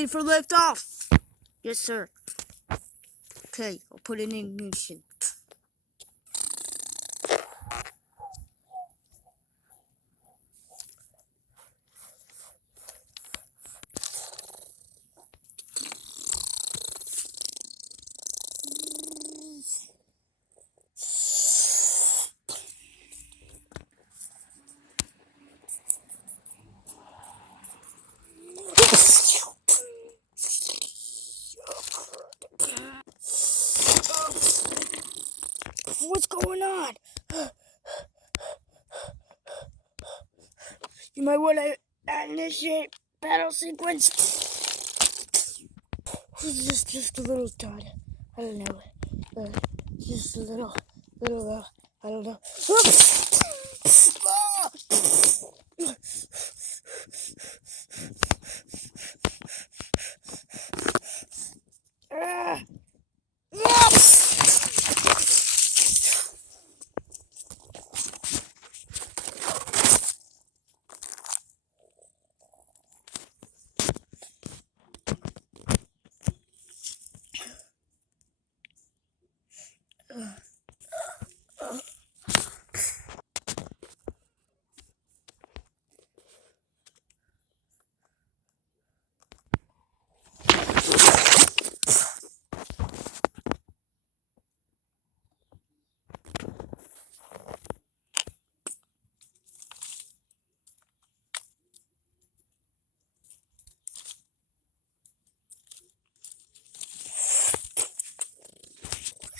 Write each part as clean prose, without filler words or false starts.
ready for liftoff? Yes, sir. Okay, I'll put it in ignition. What's going on? You might want to initiate battle sequence. Just a little dot. I don't know. Just a little, I don't know.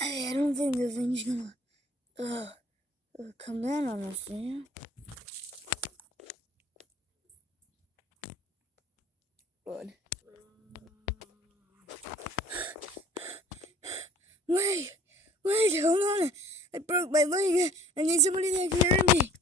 Hey, I don't think the thing's gonna come down on us, yeah? Good. Wait, hold on. I broke my leg. I need somebody that can carry me.